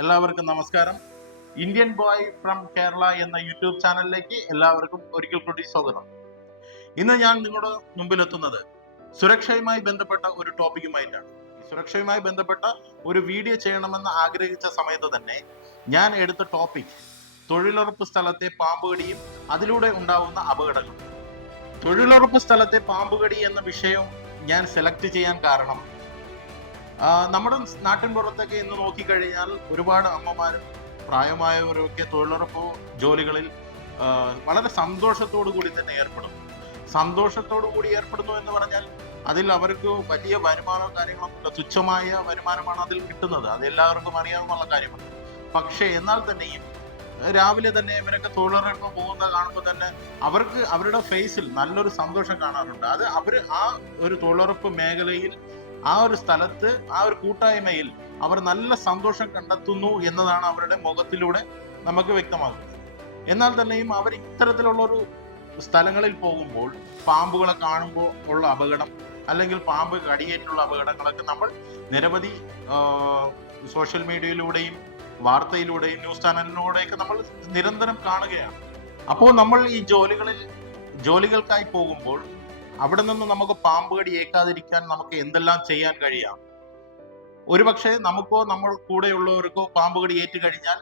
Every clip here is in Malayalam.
എല്ലാവർക്കും നമസ്കാരം. ഇന്ത്യൻ ബോയ് ഫ്രം കേരള എന്ന യൂട്യൂബ് ചാനലിലേക്ക് എല്ലാവർക്കും ഒരിക്കൽ കൂടി സ്വാഗതം. ഇന്ന് ഞാൻ നിങ്ങളുടെ മുമ്പിലെത്തുന്നത് സുരക്ഷയുമായി ബന്ധപ്പെട്ട ഒരു ടോപ്പിക്കുമായിട്ടാണ്. സുരക്ഷയുമായി ബന്ധപ്പെട്ട ഒരു വീഡിയോ ചെയ്യണമെന്ന് ആഗ്രഹിച്ച സമയത്ത് തന്നെ ഞാൻ എടുത്ത ടോപ്പിക് തൊഴിലുറപ്പ് സ്ഥലത്തെ പാമ്പുകടിയും അതിലൂടെ ഉണ്ടാവുന്ന അപകടങ്ങളും. തൊഴിലുറപ്പ് സ്ഥലത്തെ പാമ്പുകടി എന്ന വിഷയം ഞാൻ സെലക്ട് ചെയ്യാൻ കാരണം നമ്മുടെ നാട്ടിൻ പുറത്തൊക്കെ ഇന്ന് നോക്കിക്കഴിഞ്ഞാൽ ഒരുപാട് അമ്മമാരും പ്രായമായവരൊക്കെ തൊഴിലുറപ്പ് ജോലികളിൽ വളരെ സന്തോഷത്തോടു കൂടി തന്നെ ഏർപ്പെടുന്നു. സന്തോഷത്തോടു കൂടി ഏർപ്പെടുന്നു എന്ന് പറഞ്ഞാൽ അതിൽ അവർക്ക് വലിയ വരുമാനവും കാര്യങ്ങളൊന്നും തുച്ഛമായ വരുമാനമാണ് അതിൽ കിട്ടുന്നത്. അത് എല്ലാവർക്കും അറിയാവുന്ന കാര്യമാണ്. പക്ഷേ എന്നാൽ തന്നെയും രാവിലെ തന്നെ ഇവരൊക്കെ തൊഴിലുറപ്പ് പോകുന്നത് കാണുമ്പോൾ തന്നെ അവർക്ക് അവരുടെ ഫേസിൽ നല്ലൊരു സന്തോഷം കാണാറുണ്ട്. അത് അവർ ആ ഒരു തൊഴിലുറപ്പ് മേഖലയിൽ, ആ ഒരു സ്ഥലത്ത്, ആ ഒരു കൂട്ടായ്മയിൽ അവർ നല്ല സന്തോഷം കണ്ടെത്തുന്നു എന്നതാണ് അവരുടെ മുഖത്തിലൂടെ നമുക്ക് വ്യക്തമാകുന്നത്. എന്നാൽ തന്നെയും അവർ ഇത്തരത്തിലുള്ളൊരു സ്ഥലങ്ങളിൽ പോകുമ്പോൾ പാമ്പുകളെ കാണുമ്പോൾ ഉള്ള അപകടം, അല്ലെങ്കിൽ പാമ്പ് കടിയേറ്റുള്ള അപകടങ്ങളൊക്കെ നമ്മൾ നിരവധി സോഷ്യൽ മീഡിയയിലൂടെയും വാർത്തയിലൂടെയും ന്യൂസ് ചാനലിലൂടെയൊക്കെ നമ്മൾ നിരന്തരം കാണുകയാണ്. അപ്പോൾ നമ്മൾ ഈ ജോലികൾക്കായി പോകുമ്പോൾ അവിടെ നിന്ന് നമുക്ക് പാമ്പ് കടി ഏൽക്കാതിരിക്കാൻ നമുക്ക് എന്തെല്ലാം ചെയ്യാൻ കഴിയാം? ഒരുപക്ഷെ നമുക്കോ നമ്മൾ കൂടെയുള്ളവർക്കോ പാമ്പ് കടി ഏറ്റു കഴിഞ്ഞാൽ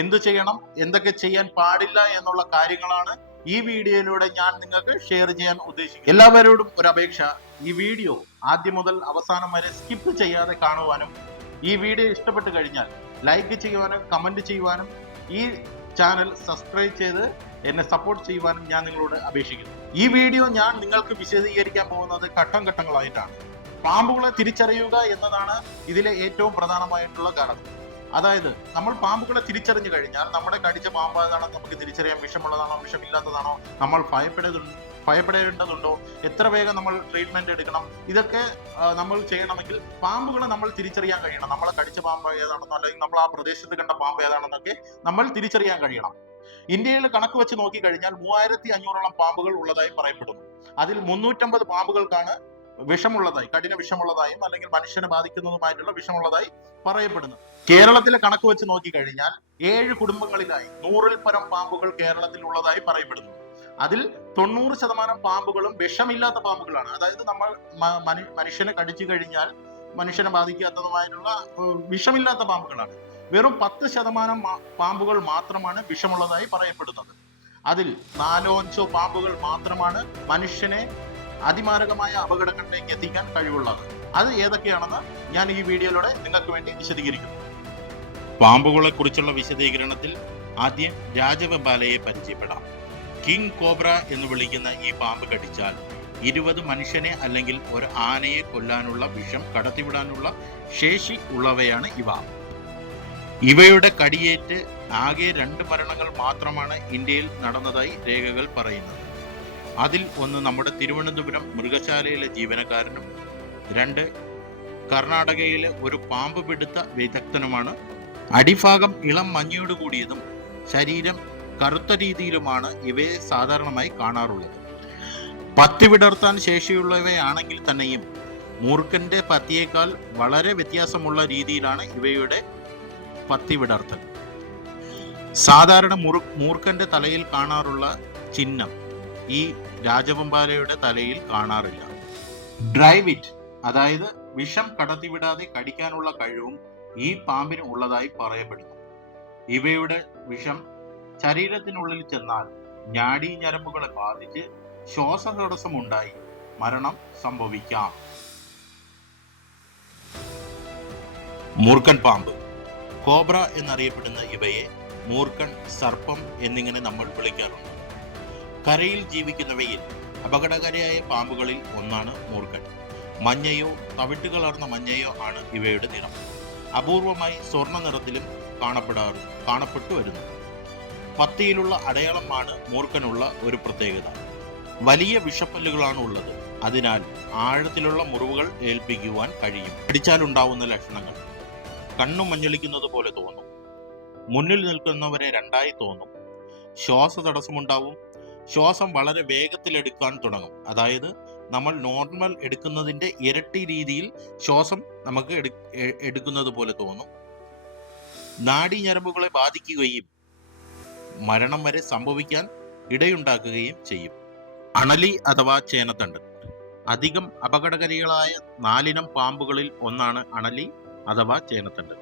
എന്ത് ചെയ്യണം, എന്തൊക്കെ ചെയ്യാൻ പാടില്ല എന്നുള്ള കാര്യങ്ങളാണ് ഈ വീഡിയോയിലൂടെ ഞാൻ നിങ്ങൾക്ക് ഷെയർ ചെയ്യാൻ ഉദ്ദേശിക്കുന്നത്. എല്ലാവരോടും ഒരു അപേക്ഷ, ഈ വീഡിയോ ആദ്യം മുതൽ അവസാനം വരെ സ്കിപ്പ് ചെയ്യാതെ കാണുവാനും, ഈ വീഡിയോ ഇഷ്ടപ്പെട്ട് കഴിഞ്ഞാൽ ലൈക്ക് ചെയ്യുവാനും കമന്റ് ചെയ്യുവാനും ഈ ചാനൽ സബ്സ്ക്രൈബ് ചെയ്ത് എന്നെ സപ്പോർട്ട് ചെയ്യുവാനും ഞാൻ നിങ്ങളോട് അപേക്ഷിക്കുന്നു. ഈ വീഡിയോ ഞാൻ നിങ്ങൾക്ക് വിശദീകരിക്കാൻ പോകുന്നത് ഘട്ടങ്ങളായിട്ടാണ്. പാമ്പുകളെ തിരിച്ചറിയുക എന്നതാണ് ഇതിലെ ഏറ്റവും പ്രധാനമായിട്ടുള്ള കാരണം. അതായത് നമ്മൾ പാമ്പുകളെ തിരിച്ചറിഞ്ഞു കഴിഞ്ഞാൽ നമ്മുടെ കടിച്ച പാമ്പ് ഏതാണെന്ന് നമുക്ക് തിരിച്ചറിയാം. വിഷമുള്ളതാണോ വിഷമില്ലാത്തതാണോ, നമ്മൾ ഭയപ്പെടേണ്ടതുണ്ടോ, എത്ര വേഗം നമ്മൾ ട്രീറ്റ്മെന്റ് എടുക്കണം, ഇതൊക്കെ നമ്മൾ ചെയ്യണമെങ്കിൽ പാമ്പുകളെ നമ്മൾ തിരിച്ചറിയാൻ കഴിയണം. നമ്മളെ കടിച്ച പാമ്പ് ഏതാണെന്നോ അല്ലെങ്കിൽ നമ്മൾ ആ പ്രദേശത്ത് കണ്ട പാമ്പ് ഏതാണെന്നൊക്കെ നമ്മൾ തിരിച്ചറിയാൻ കഴിയണം. ഇന്ത്യയിൽ കണക്ക് വെച്ച് നോക്കിക്കഴിഞ്ഞാൽ 3500ഓളം പാമ്പുകൾ ഉള്ളതായി പറയപ്പെടുന്നു. അതിൽ 350 പാമ്പുകൾക്കാണ് വിഷമുള്ളതായി, കഠിന വിഷമുള്ളതായും അല്ലെങ്കിൽ മനുഷ്യനെ ബാധിക്കുന്നതുമായിട്ടുള്ള വിഷമുള്ളതായി പറയപ്പെടുന്നു. കേരളത്തിലെ കണക്ക് വെച്ച് നോക്കിക്കഴിഞ്ഞാൽ 7 കുടുംബങ്ങളിലായി 100-ൽ പരം പാമ്പുകൾ കേരളത്തിൽ ഉള്ളതായി പറയപ്പെടുന്നു. അതിൽ 90% പാമ്പുകളും വിഷമില്ലാത്ത പാമ്പുകളാണ്. അതായത് നമ്മൾ മനുഷ്യനെ കടിച്ചു കഴിഞ്ഞാൽ മനുഷ്യനെ ബാധിക്കാത്തതുമായിട്ടുള്ള വിഷമില്ലാത്ത പാമ്പുകളാണ്. വെറും 10% പാമ്പുകൾ മാത്രമാണ് വിഷമുള്ളതായി പറയപ്പെടുന്നത്. അതിൽ 4-5 പാമ്പുകൾ മാത്രമാണ് മനുഷ്യനെ അതിമാരകമായ അപകടങ്ങളിലേക്ക് എത്തിക്കാൻ കഴിവുള്ളത്. അത് ഏതൊക്കെയാണെന്ന് ഞാൻ ഈ വീഡിയോയിലൂടെ നിങ്ങൾക്ക് വേണ്ടി വിശദീകരിക്കുന്നു. പാമ്പുകളെ കുറിച്ചുള്ള വിശദീകരണത്തിൽ ആദ്യം രാജവെമ്പാലയെ പരിചയപ്പെടാം. കിങ് കോബ്ര എന്ന് വിളിക്കുന്ന ഈ പാമ്പ് കടിച്ചാൽ 20 മനുഷ്യനെ അല്ലെങ്കിൽ ഒരു ആനയെ കൊല്ലാനുള്ള വിഷം കടത്തിവിടാനുള്ള ശേഷി ഉള്ളവയാണ് ഇവ. ഇവയുടെ കടിയേറ്റ് ആകെ 2 മരണങ്ങൾ മാത്രമാണ് ഇന്ത്യയിൽ നടന്നതായി രേഖകൾ പറയുന്നത്. അതിൽ ഒന്ന് നമ്മുടെ തിരുവനന്തപുരം മൃഗശാലയിലെ ജീവനക്കാരനും 2 കർണാടകയിലെ ഒരു പാമ്പ് പിടുത്ത വിദഗ്ധനുമാണ്. അടിഭാഗം ഇളം മഞ്ഞയോട് കൂടിയതും ശരീരം കറുത്ത രീതിയിലുമാണ് ഇവയെ സാധാരണമായി കാണാറുള്ളത്. പത്തി വിടർത്താൻ ശേഷിയുള്ളവയാണെങ്കിൽ തന്നെയും മൂർഖന്റെ പത്തിയേക്കാൾ വളരെ വ്യത്യാസമുള്ള രീതിയിലാണ് ഇവയുടെ പത്തി വിടർത്തൽ. സാധാരണ മൂർഖന്റെ തലയിൽ കാണാറുള്ള ചിഹ്നം ഈ രാജവെമ്പാലയുടെ തലയിൽ കാണാറില്ല. ഡ്രൈവ് ഇറ്റ്, അതായത് വിഷം കടത്തിവിടാതെ കടിക്കാനുള്ള കഴിവും ഈ പാമ്പിന് ഉള്ളതായി പറയപ്പെടുന്നു. ഇവയുടെ വിഷം ശരീരത്തിനുള്ളിൽ ചെന്നാൽ ഞാഡീ ഞരമ്പുകളെ ബാധിച്ച് ശ്വാസതടസ്സമുണ്ടായി മരണം സംഭവിക്കാം. മൂർഖൻ പാമ്പ്, കോബ്ര എന്നറിയപ്പെടുന്ന ഇവയെ മൂർഖൻ, സർപ്പം എന്നിങ്ങനെ നമ്മൾ വിളിക്കാറുണ്ട്. കരയിൽ ജീവിക്കുന്നവയിൽ അപകടകാരിയായ പാമ്പുകളിൽ ഒന്നാണ് മൂർഖൻ. മഞ്ഞയോ തവിട്ടുകളർന്ന മഞ്ഞയോ ആണ് ഇവയുടെ നിറം. അപൂർവമായി സ്വർണ്ണ നിറത്തിലും കാണപ്പെട്ടു വരുന്നു. പത്തിയിലുള്ള അടയാളമാണ് മൂർഖനുള്ള ഒരു പ്രത്യേകത. വലിയ വിഷപ്പല്ലുകളാണ് ഉള്ളത്. അതിനാൽ ആഴത്തിലുള്ള മുറിവുകൾ ഏൽപ്പിക്കുവാൻ കഴിയും. കടിച്ചാലുണ്ടാവുന്ന ലക്ഷണങ്ങൾ: കണ്ണു മഞ്ഞളിക്കുന്നത് പോലെ തോന്നും, മുന്നിൽ നിൽക്കുന്നവരെ രണ്ടായി തോന്നും, ശ്വാസതടസ്സമുണ്ടാവും, ശ്വാസം വളരെ വേഗത്തിലെടുക്കാൻ തുടങ്ങും. അതായത് നമ്മൾ നോർമൽ എടുക്കുന്നതിൻ്റെ ഇരട്ടി രീതിയിൽ ശ്വാസം നമുക്ക് എടുക്കുന്നത് പോലെ തോന്നും. നാഡീഞരമ്പുകളെ ബാധിക്കുകയും മരണം വരെ സംഭവിക്കാൻ ഇടയുണ്ടാക്കുകയും ചെയ്യും. അണലി അഥവാ ചേനത്തണ്ട്. അധികം അപകടകാരികളായ 4 ഇനം പാമ്പുകളിൽ ഒന്നാണ് അണലി അഥവാ ചേനത്തണ്ട്.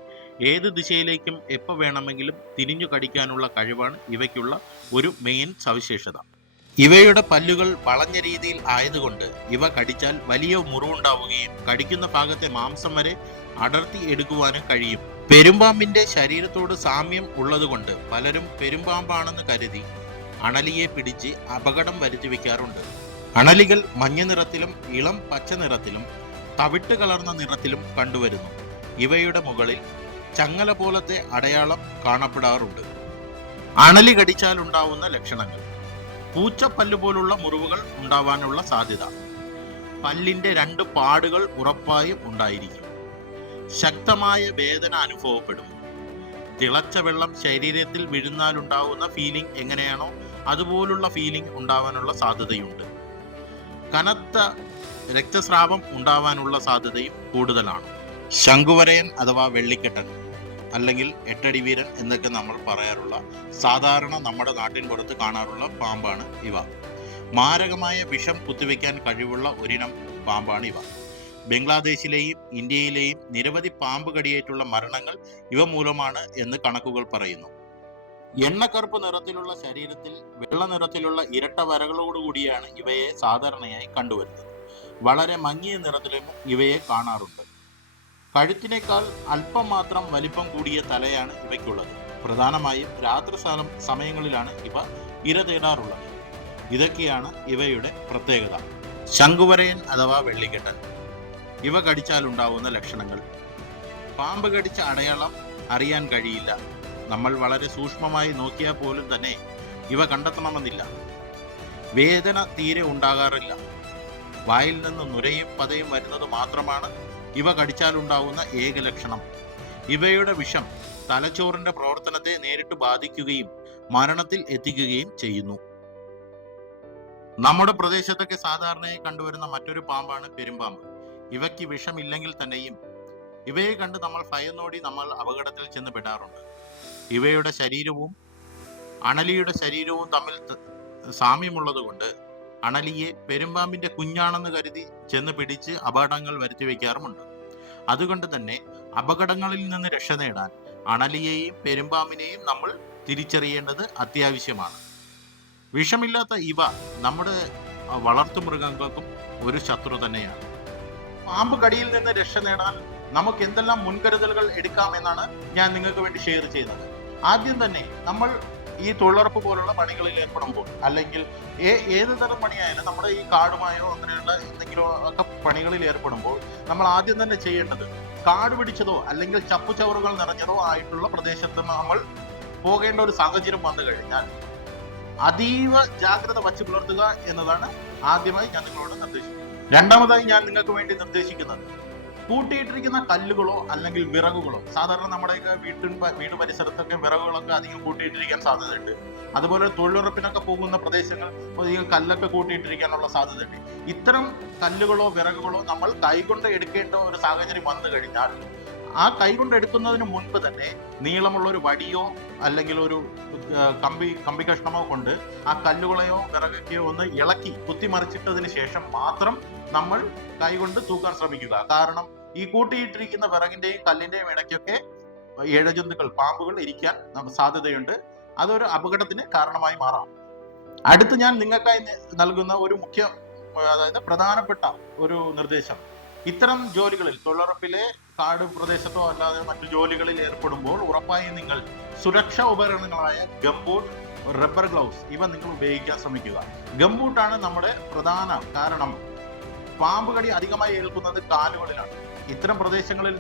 ഏത് ദിശയിലേക്കും എപ്പോൾ വേണമെങ്കിലും തിരിഞ്ഞു കടിക്കാനുള്ള കഴിവാണ് ഇവയ്ക്കുള്ള ഒരു മെയിൻ സവിശേഷത. ഇവയുടെ പല്ലുകൾ വളഞ്ഞ രീതിയിൽ ആയതുകൊണ്ട് ഇവ കടിച്ചാൽ വലിയ മുറിവുണ്ടാവുകയും കടിക്കുന്ന ഭാഗത്തെ മാംസം വരെ അടർത്തി എടുക്കുവാനും കഴിയും. പെരുമ്പാമ്പിന്റെ ശരീരത്തോട് സാമ്യം ഉള്ളതുകൊണ്ട് പലരും പെരുമ്പാമ്പാണെന്ന് കരുതി അണലിയെ പിടിച്ച് അപകടം വരുത്തി വയ്ക്കാറുണ്ട്. അണലികൾ മഞ്ഞ നിറത്തിലും ഇളം പച്ച നിറത്തിലും തവിട്ട് കലർന്ന നിറത്തിലും കണ്ടുവരുന്നു. ഇവയുടെ മുകളിൽ ചങ്ങല പോലത്തെ അടയാളം കാണപ്പെടാറുണ്ട്. അണലി കടിച്ചാൽ ഉണ്ടാവുന്ന ലക്ഷണങ്ങൾ: പൂച്ചപ്പല്ല് പോലുള്ള മുറിവുകൾ ഉണ്ടാവാനുള്ള സാധ്യത. പല്ലിന്റെ 2 പാടുകൾ ഉറപ്പായും ഉണ്ടായിരിക്കും. ശക്തമായ വേദന അനുഭവപ്പെടും. തിളച്ച വെള്ളം ശരീരത്തിൽ വീഴുന്നാലുണ്ടാവുന്ന ഫീലിംഗ് എങ്ങനെയാണോ അതുപോലുള്ള ഫീലിംഗ് ഉണ്ടാവാനുള്ള സാധ്യതയുണ്ട്. കനത്ത രക്തസ്രാവം ഉണ്ടാവാനുള്ള സാധ്യതയും കൂടുതലാണ്. ശംഖുവരയൻ അഥവാ വെള്ളിക്കെട്ടൻ അല്ലെങ്കിൽ 8 അടി വീരൻ എന്നൊക്കെ നമ്മൾ പറയാറുള്ള സാധാരണ നമ്മുടെ നാട്ടിൻ പുറത്ത് കാണാറുള്ള പാമ്പാണ് ഇവ. മാരകമായ വിഷം കുത്തിവെക്കാൻ കഴിവുള്ള ഒരിനം പാമ്പാണ് ഇവ. ബംഗ്ലാദേശിലെയും ഇന്ത്യയിലെയും നിരവധി പാമ്പ് കടിയേറ്റുള്ള മരണങ്ങൾ ഇവ മൂലമാണ് എന്ന് കണക്കുകൾ പറയുന്നു. എണ്ണക്കറുപ്പ് നിറത്തിലുള്ള ശരീരത്തിൽ വെള്ള നിറത്തിലുള്ള ഇരട്ട വരകളോടുകൂടിയാണ് ഇവയെ സാധാരണയായി കണ്ടുവരുന്നത്. വളരെ മങ്ങിയ നിറത്തിലും ഇവയെ കാണാറുണ്ട്. കഴുത്തിനേക്കാൾ അല്പം മാത്രം വലിപ്പം കൂടിയ തലയാണ് ഇവയ്ക്കുള്ളത്. പ്രധാനമായും രാത്രി സമയങ്ങളിലാണ് ഇവ ഇര തേടാറുള്ളത്. ഇതൊക്കെയാണ് ഇവയുടെ പ്രത്യേകത. ശംഖുവരയൻ അഥവാ വെള്ളിക്കെട്ടൻ. ഇവ കടിച്ചാൽ ഉണ്ടാവുന്ന ലക്ഷണങ്ങൾ: പാമ്പ് കടിച്ച അടയാളം അറിയാൻ കഴിയില്ല. നമ്മൾ വളരെ സൂക്ഷ്മമായി നോക്കിയാൽ പോലും തന്നെ ഇവ കണ്ടെത്തണമെന്നില്ല. വേദന തീരെ ഉണ്ടാകാറില്ല. വായിൽ നിന്ന് നുരയും പതയും വരുന്നത് മാത്രമാണ് ഇവ കടിച്ചാലുണ്ടാവുന്ന ഏക ലക്ഷണം. ഇവയുടെ വിഷം തലച്ചോറിന്റെ പ്രവർത്തനത്തെ നേരിട്ട് ബാധിക്കുകയും മരണത്തിൽ എത്തിക്കുകയും ചെയ്യുന്നു. നമ്മുടെ പ്രദേശത്തൊക്കെ സാധാരണയായി കണ്ടുവരുന്ന മറ്റൊരു പാമ്പാണ് പെരുമ്പാമ്പ്. ഇവയ്ക്ക് വിഷമില്ലെങ്കിൽ തന്നെയും ഇവയെ കണ്ട് നമ്മൾ ഭയന്നോടി നമ്മൾ അപകടത്തിൽ ചെന്ന് പെടാറുണ്ട്. ഇവയുടെ ശരീരവും അണലിയുടെ ശരീരവും തമ്മിൽ സാമ്യമുള്ളത് കൊണ്ട് അണലിയെ പെരുമ്പാമ്പിന്റെ കുഞ്ഞാണെന്ന് കരുതി ചെന്ന് പിടിച്ച് അപകടങ്ങൾ വരുത്തി വയ്ക്കാറുമുണ്ട്. അതുകൊണ്ട് തന്നെ അപകടങ്ങളിൽ നിന്ന് രക്ഷ നേടാൻ അണലിയെയും പെരുമ്പാമ്പിനെയും നമ്മൾ തിരിച്ചറിയേണ്ടത് അത്യാവശ്യമാണ്. വിഷമില്ലാത്ത ഇവ നമ്മുടെ വളർത്തുമൃഗങ്ങൾക്കും ഒരു ശത്രു തന്നെയാണ്. പാമ്പ് കടിയിൽ നിന്ന് രക്ഷ നേടാൻ നമുക്ക് എന്തെല്ലാം മുൻകരുതലുകൾ എടുക്കാം എന്നാണ് ഞാൻ നിങ്ങൾക്ക് വേണ്ടി ഷെയർ ചെയ്യുന്നത്. ആദ്യം തന്നെ നമ്മൾ ഈ തൊഴിലുറപ്പ് പോലുള്ള പണികളിൽ ഏർപ്പെടുമ്പോൾ അല്ലെങ്കിൽ ഏത് തരം പണിയായാലും നമ്മുടെ ഈ കാടുമായോ അങ്ങനെയുള്ള എന്തെങ്കിലും ഒക്കെ പണികളിൽ ഏർപ്പെടുമ്പോൾ നമ്മൾ ആദ്യം തന്നെ ചെയ്യേണ്ടത് കാട് പിടിച്ചതോ അല്ലെങ്കിൽ ചപ്പുചവറുകൾ നിറഞ്ഞതോ ആയിട്ടുള്ള പ്രദേശത്ത് നമ്മൾ പോകേണ്ട ഒരു സാഹചര്യം വന്നു കഴിഞ്ഞാൽ അതീവ ജാഗ്രത വച്ച് പുലർത്തുക എന്നതാണ് ആദ്യമായി ഞാൻ നിങ്ങളോട് നിർദ്ദേശിക്കുന്നത്. രണ്ടാമതായി ഞാൻ നിങ്ങൾക്ക് വേണ്ടി നിർദ്ദേശിക്കുന്നത് കൂട്ടിയിട്ടിരിക്കുന്ന കല്ലുകളോ അല്ലെങ്കിൽ വിറകുകളോ. സാധാരണ നമ്മുടെയൊക്കെ വീട് പരിസരത്തൊക്കെ വിറകുകളൊക്കെ അധികം കൂട്ടിയിട്ടിരിക്കാൻ സാധ്യതയുണ്ട്. അതുപോലെ തൊഴിലുറപ്പിനൊക്കെ പോകുന്ന പ്രദേശങ്ങൾ അധികം കല്ലൊക്കെ കൂട്ടിയിട്ടിരിക്കാനുള്ള സാധ്യതയുണ്ട്. ഇത്തരം കല്ലുകളോ വിറകുകളോ നമ്മൾ കൈകൊണ്ട് എടുക്കേണ്ട ഒരു സാഹചര്യം വന്നു കഴിഞ്ഞാൽ ആ കൈകൊണ്ട് എടുക്കുന്നതിന് മുൻപ് തന്നെ നീളമുള്ള ഒരു വടിയോ അല്ലെങ്കിൽ ഒരു കമ്പി കഷ്ണമോ കൊണ്ട് ആ കല്ലുകളെയോ വിറകൊക്കെയോ ഒന്ന് ഇളക്കി കുത്തിമറിച്ചിട്ടതിന് ശേഷം മാത്രം നമ്മൾ കൈകൊണ്ട് തൂക്കാൻ ശ്രമിക്കുക. കാരണം ഈ കൂട്ടിയിട്ടിരിക്കുന്ന വിറകിന്റെയും കല്ലിന്റെയും ഇടയ്ക്കൊക്കെ ഇഴജന്തുക്കൾ, പാമ്പുകൾ ഇരിക്കാൻ സാധ്യതയുണ്ട്. അതൊരു അപകടത്തിന് കാരണമായി മാറാം. അടുത്ത് ഞാൻ നിങ്ങൾക്കായി നൽകുന്ന ഒരു അതായത് പ്രധാനപ്പെട്ട ഒരു നിർദ്ദേശം: ഇത്തരം ജോലികളിൽ തൊഴിലുറപ്പിലെ കാട് പ്രദേശത്തോ അല്ലാതെ മറ്റു ജോലികളിൽ ഏർപ്പെടുമ്പോൾ ഉറപ്പായും നിങ്ങൾ സുരക്ഷാ ഉപകരണങ്ങളായ ഗംബൂട്ട്, റബ്ബർ ഗ്ലൗസ് ഇവ നിങ്ങൾ ഉപയോഗിക്കാൻ ശ്രമിക്കുക. ഗംബൂട്ടാണ് നമ്മുടെ പ്രധാന കാരണം. പാമ്പ് കടി അധികമായി ഏൽക്കുന്നത് കാലുകളിലാണ്. ഇത്തരം പ്രദേശങ്ങളിൽ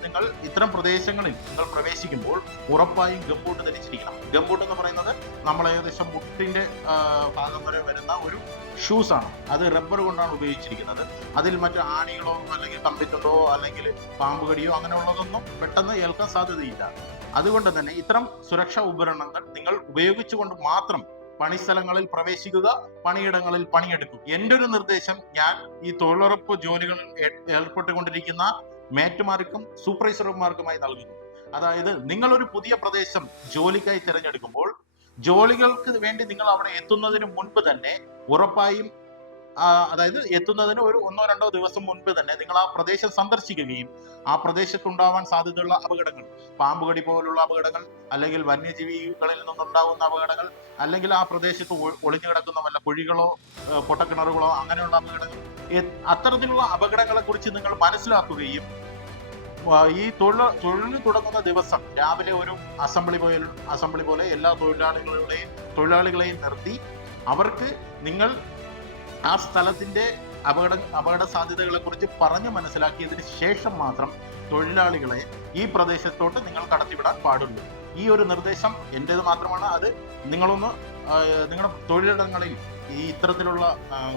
നിങ്ങൾ പ്രവേശിക്കുമ്പോൾ ഉറപ്പായും ഗംബൂട്ട് ധരിച്ചിരിക്കണം. ഗംബൂട്ട് എന്ന് പറയുന്നത് നമ്മൾ ഏകദേശം മുട്ടിന്റെ ഭാഗം വരെ വരുന്ന ഒരു ഷൂസ് ആണ്. അത് റബ്ബർ കൊണ്ടാണ് ഉപയോഗിച്ചിരിക്കുന്നത്. അതിൽ മറ്റു ആണികളോ അല്ലെങ്കിൽ കമ്പിത്തുണ്ടോ അല്ലെങ്കിൽ പാമ്പ് കടിയോ അങ്ങനെയുള്ളതൊന്നും പെട്ടെന്ന് ഏൽക്കാൻ സാധ്യതയില്ല. അതുകൊണ്ട് തന്നെ ഇത്തരം സുരക്ഷാ ഉപകരണങ്ങൾ നിങ്ങൾ ഉപയോഗിച്ചുകൊണ്ട് മാത്രം പണിസ്ഥലങ്ങളിൽ പ്രവേശിക്കുക, പണിയിടങ്ങളിൽ പണിയെടുക്കുക. എൻ്റെ ഒരു നിർദ്ദേശം ഞാൻ ഈ തൊഴിലുറപ്പ് ജോലികളിൽ ഏർപ്പെട്ടുകൊണ്ടിരിക്കുന്ന മേറ്റുമാർക്കും സൂപ്പർവൈസർമാർക്കുമായി നൽകുന്നു. അതായത് നിങ്ങളൊരു പുതിയ പ്രദേശം ജോലിക്കായി തിരഞ്ഞെടുക്കുമ്പോൾ ജോലികൾക്ക് വേണ്ടി നിങ്ങൾ അവിടെ എത്തുന്നതിന് മുൻപ് തന്നെ ഉറപ്പായും അതായത് എത്തുന്നതിന് ഒരു 1-2 ദിവസം മുൻപ് തന്നെ നിങ്ങൾ ആ പ്രദേശം സന്ദർശിക്കുകയും ആ പ്രദേശത്തുണ്ടാവാൻ സാധ്യതയുള്ള അപകടങ്ങൾ, പാമ്പുകടി പോലുള്ള അപകടങ്ങൾ, അല്ലെങ്കിൽ വന്യജീവികളിൽ നിന്നുണ്ടാകുന്ന അപകടങ്ങൾ, അല്ലെങ്കിൽ ആ പ്രദേശത്ത് ഒളിഞ്ഞു കിടക്കുന്ന വല്ല കുഴികളോ പൊട്ടക്കിണറുകളോ അങ്ങനെയുള്ള അപകടങ്ങൾ, അത്തരത്തിലുള്ള അപകടങ്ങളെ കുറിച്ച് നിങ്ങൾ മനസ്സിലാക്കുകയും ഈ തൊഴിൽ തുടങ്ങുന്ന ദിവസം രാവിലെ ഒരു അസംബ്ലി പോലെ എല്ലാ തൊഴിലാളികളെയും നിർത്തി അവർക്ക് നിങ്ങൾ ആ സ്ഥലത്തിന്റെ അപകട സാധ്യതകളെ കുറിച്ച് പറഞ്ഞു മനസ്സിലാക്കിയതിന് ശേഷം മാത്രം തൊഴിലാളികളെ ഈ പ്രദേശത്തോട്ട് നിങ്ങൾ കടത്തിവിടാൻ പാടുള്ളൂ. ഈ ഒരു നിർദ്ദേശം എൻ്റേത് മാത്രമാണ്. അത് നിങ്ങളൊന്ന് നിങ്ങളുടെ തൊഴിലിടങ്ങളിൽ ഈ ഇത്തരത്തിലുള്ള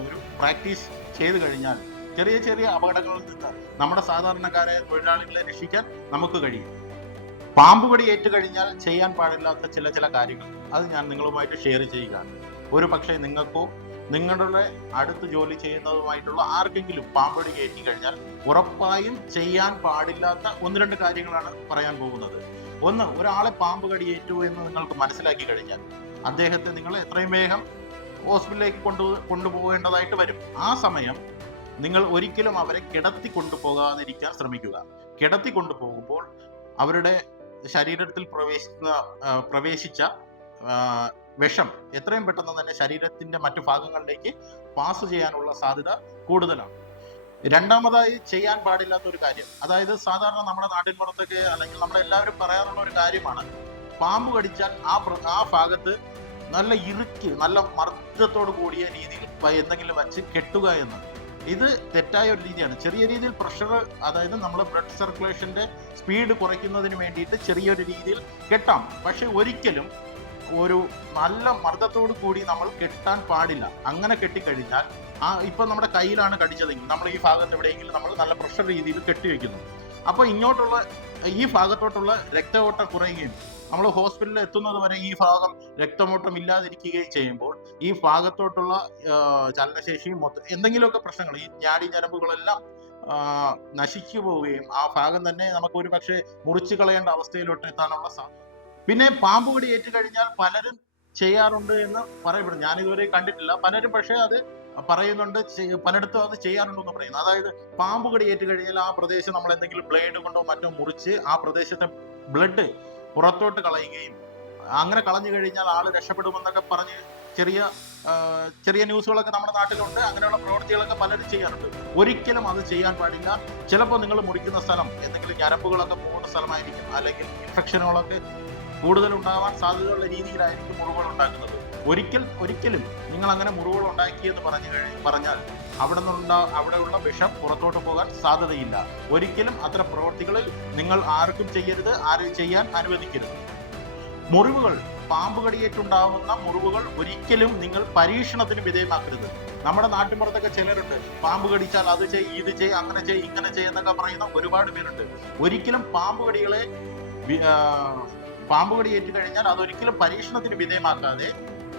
ഒരു പ്രാക്ടീസ് ചെയ്തു കഴിഞ്ഞാൽ ചെറിയ ചെറിയ അപകടങ്ങളിൽ നിന്ന് നമ്മുടെ സാധാരണക്കാരായ തൊഴിലാളികളെ രക്ഷിക്കാൻ നമുക്ക് കഴിയും. പാമ്പുകടി ഏറ്റു കഴിഞ്ഞാൽ ചെയ്യാൻ പാടില്ലാത്ത ചില കാര്യങ്ങൾ അത് ഞാൻ നിങ്ങളുമായിട്ട് ഷെയർ ചെയ്യുകയാണ്. ഒരു പക്ഷേ നിങ്ങൾക്കോ നിങ്ങളുടെ അടുത്ത് ജോലി ചെയ്യുന്നതുമായിട്ടുള്ള ആർക്കെങ്കിലും പാമ്പുകടി ഏറ്റി കഴിഞ്ഞാൽ ഉറപ്പായും ചെയ്യാൻ പാടില്ലാത്ത 1-2 കാര്യങ്ങളാണ് പറയാൻ പോകുന്നത്. ഒന്ന്, ഒരാളെ പാമ്പ് കടിയേറ്റു എന്ന് നിങ്ങൾക്ക് മനസ്സിലാക്കി കഴിഞ്ഞാൽ അദ്ദേഹത്തെ നിങ്ങൾ എത്രയും വേഗം ഹോസ്പിറ്റലിലേക്ക് കൊണ്ടുപോകേണ്ടതായിട്ട് വരും. ആ സമയം നിങ്ങൾ ഒരിക്കലും അവരെ കിടത്തി കൊണ്ടുപോകാതിരിക്കാൻ ശ്രമിക്കുക. കിടത്തി കൊണ്ടുപോകുമ്പോൾ അവരുടെ ശരീരത്തിൽ പ്രവേശിച്ച വിഷം എത്രയും പെട്ടെന്ന് തന്നെ ശരീരത്തിന്റെ മറ്റു ഭാഗങ്ങളിലേക്ക് പാസ് ചെയ്യാനുള്ള സാധ്യത കൂടുതലാണ്. രണ്ടാമതായി ചെയ്യാൻ പാടില്ലാത്ത ഒരു കാര്യം, അതായത് സാധാരണ നമ്മുടെ നാട്ടിൻ പുറത്തൊക്കെ അല്ലെങ്കിൽ നമ്മളെല്ലാവരും പറയാറുള്ള ഒരു കാര്യമാണ്, പാമ്പ് കടിച്ചാൽ ആ ഭാഗത്ത് നല്ല ഇറുക്കി നല്ല മർദ്ദത്തോട് കൂടിയ രീതിയിൽ എന്തെങ്കിലും വെച്ച് കെട്ടുക എന്ന്. ഇത് തെറ്റായ ഒരു രീതിയാണ്. ചെറിയ രീതിയിൽ പ്രഷർ, അതായത് നമ്മൾ ബ്ലഡ് സർക്കുലേഷന്റെ സ്പീഡ് കുറയ്ക്കുന്നതിന് വേണ്ടിയിട്ട് ചെറിയൊരു രീതിയിൽ കെട്ടാം. പക്ഷെ ഒരിക്കലും ഒരു നല്ല മർദ്ദത്തോട് കൂടി നമ്മൾ കെട്ടാൻ പാടില്ല. അങ്ങനെ കെട്ടിക്കഴിഞ്ഞാൽ ഇപ്പൊ നമ്മുടെ കയ്യിലാണ് കടിച്ചതെങ്കിൽ നമ്മൾ ഈ ഭാഗത്ത് എവിടെയെങ്കിലും നമ്മൾ നല്ല പ്രഷർ രീതിയിൽ കെട്ടിവെക്കുന്നു. അപ്പൊ ഈ ഭാഗത്തോട്ടുള്ള രക്തഓട്ടം കുറയുകയും നമ്മൾ ഹോസ്പിറ്റലിൽ എത്തുന്നത് വരെ ഈ ഭാഗം രക്തമോട്ടം ഇല്ലാതിരിക്കുകയും ചെയ്യുമ്പോൾ ഈ ഭാഗത്തോട്ടുള്ള ചലനശേഷിയും എന്തെങ്കിലുമൊക്കെ പ്രശ്നങ്ങൾ, ഈ ഞാടി ഞരമ്പുകളെല്ലാം നശിച്ചു പോവുകയും ആ ഭാഗം തന്നെ നമുക്ക് ഒരു പക്ഷേ മുറിച്ചു കളയേണ്ട അവസ്ഥയിലോട്ട് എത്താനുള്ള സാധ്യത. പിന്നെ പാമ്പുകടി ഏറ്റു കഴിഞ്ഞാൽ പലരും ചെയ്യാറുണ്ട് എന്ന് പറയപ്പെടും. ഞാനിതുവരെ കണ്ടിട്ടില്ല. പലരും പക്ഷേ അത് പറയുന്നുണ്ട്, പലയിടത്തും അത് ചെയ്യാറുണ്ടെന്ന് പറയുന്നു. അതായത് പാമ്പുകടി ഏറ്റു കഴിഞ്ഞാൽ ആ പ്രദേശം നമ്മൾ എന്തെങ്കിലും ബ്ലേഡ് കൊണ്ടോ മറ്റോ മുറിച്ച് ആ പ്രദേശത്തെ ബ്ലഡ് പുറത്തോട്ട് കളയുകയും അങ്ങനെ കളഞ്ഞു കഴിഞ്ഞാൽ ആള് രക്ഷപ്പെടുമെന്നൊക്കെ പറഞ്ഞ് ചെറിയ ന്യൂസുകളൊക്കെ നമ്മുടെ നാട്ടിലുണ്ട്. അങ്ങനെയുള്ള പ്രവൃത്തികളൊക്കെ പലരും ചെയ്യാറുണ്ട്. ഒരിക്കലും അത് ചെയ്യാൻ പാടില്ല. ചിലപ്പോൾ നിങ്ങൾ മുറിക്കുന്ന സ്ഥലം എന്തെങ്കിലും ഞരമ്പുകളൊക്കെ പോകുന്ന സ്ഥലമായിരിക്കും, അല്ലെങ്കിൽ ഇൻഫെക്ഷനുകളൊക്കെ കൂടുതൽ ഉണ്ടാവാൻ സാധ്യതയുള്ള രീതിയിലായിരിക്കും മുറിവുകൾ ഉണ്ടാക്കുന്നത്. ഒരിക്കലും നിങ്ങൾ അങ്ങനെ മുറിവുകൾ ഉണ്ടാക്കിയെന്ന് പറഞ്ഞാൽ അവിടെയുള്ള വിഷം പുറത്തോട്ട് പോകാൻ സാധ്യതയില്ല. ഒരിക്കലും അത്തരം പ്രവൃത്തികളിൽ നിങ്ങൾ ആർക്കും ചെയ്യരുത്, ആരും ചെയ്യാൻ അനുവദിക്കരുത്. മുറിവുകൾ, പാമ്പ് കടിയേറ്റുണ്ടാവുന്ന മുറിവുകൾ ഒരിക്കലും നിങ്ങൾ പരീക്ഷണത്തിന് വിധേയമാക്കരുത്. നമ്മുടെ നാട്ടിൻപുറത്തൊക്കെ ചിലരുണ്ട്, പാമ്പ് കടിച്ചാൽ അത് ചെയ്, ഇത് ചെയ്, അങ്ങനെ ചെയ്, ഇങ്ങനെ എന്നൊക്കെ പറയുന്ന ഒരുപാട് പേരുണ്ട്. ഒരിക്കലും പാമ്പ് കടി ഏറ്റു കഴിഞ്ഞാൽ അതൊരിക്കലും പരീക്ഷണത്തിന് വിധേയമാക്കാതെ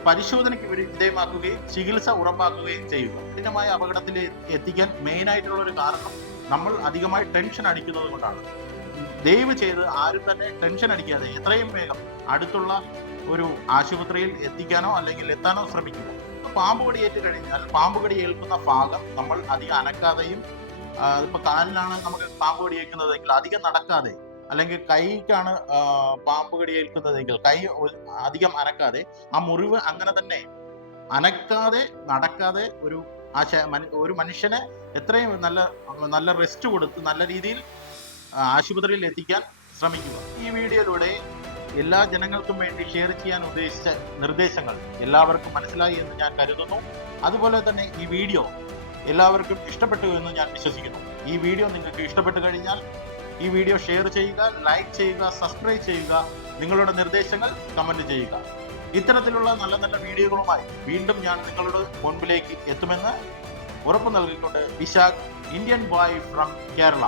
പരിശോധനയ്ക്ക് വിധേയമാക്കുകയും ചികിത്സ ഉറപ്പാക്കുകയും ചെയ്യുക. കഠിനമായ അപകടത്തിൽ എത്തിക്കാൻ മെയിനായിട്ടുള്ള ഒരു കാരണം നമ്മൾ അധികമായി ടെൻഷൻ അടിക്കുന്നത് കൊണ്ടാണ്. ദയവ് ചെയ്ത് ആരും തന്നെ ടെൻഷൻ അടിക്കാതെ എത്രയും വേഗം അടുത്തുള്ള ഒരു ആശുപത്രിയിൽ എത്തിക്കാനോ അല്ലെങ്കിൽ എത്താനോ ശ്രമിക്കുക. പാമ്പ് കടി ഏറ്റു കഴിഞ്ഞാൽ പാമ്പ് കടി ഏൽക്കുന്ന ഭാഗം നമ്മൾ അധികം അനക്കാതെയും, ഇപ്പൊ കാലിലാണ് നമുക്ക് പാമ്പ് കടി ഏൽക്കുന്നതെങ്കിൽ അധികം നടക്കാതെ, അല്ലെങ്കിൽ കൈക്കാണ് പാമ്പ് കടി ഏൽക്കുന്നതെങ്കിൽ കൈ അധികം അനക്കാതെ ആ മുറിവ് അങ്ങനെ തന്നെ അനക്കാതെ നടക്കാതെ ഒരു മനുഷ്യനെ എത്രയും നല്ല റെസ്റ്റ് കൊടുത്ത് നല്ല രീതിയിൽ ആശുപത്രിയിൽ എത്തിക്കാൻ ശ്രമിക്കുക. ഈ വീഡിയോയിലൂടെ എല്ലാ ജനങ്ങൾക്കും വേണ്ടി ഷെയർ ചെയ്യാൻ ഉദ്ദേശിച്ച നിർദ്ദേശങ്ങൾ എല്ലാവർക്കും മനസ്സിലായി എന്ന് ഞാൻ കരുതുന്നു. അതുപോലെ തന്നെ ഈ വീഡിയോ എല്ലാവർക്കും ഇഷ്ടപ്പെട്ടു എന്ന് ഞാൻ വിശ്വസിക്കുന്നു. ഈ വീഡിയോ നിങ്ങൾക്ക് ഇഷ്ടപ്പെട്ടു കഴിഞ്ഞാൽ ഈ വീഡിയോ ഷെയർ ചെയ്യുക, ലൈക്ക് ചെയ്യുക, സബ്സ്ക്രൈബ് ചെയ്യുക, നിങ്ങളുടെ നിർദ്ദേശങ്ങൾ കമന്റ് ചെയ്യുക. ഇത്തരത്തിലുള്ള നല്ല നല്ല വീഡിയോകളുമായി വീണ്ടും ഞാൻ നിങ്ങളുടെ മുൻപിലേക്ക് എത്തുമെന്ന് ഉറപ്പു നൽകിക്കൊണ്ട് Vishakh, Indian boy from Kerala.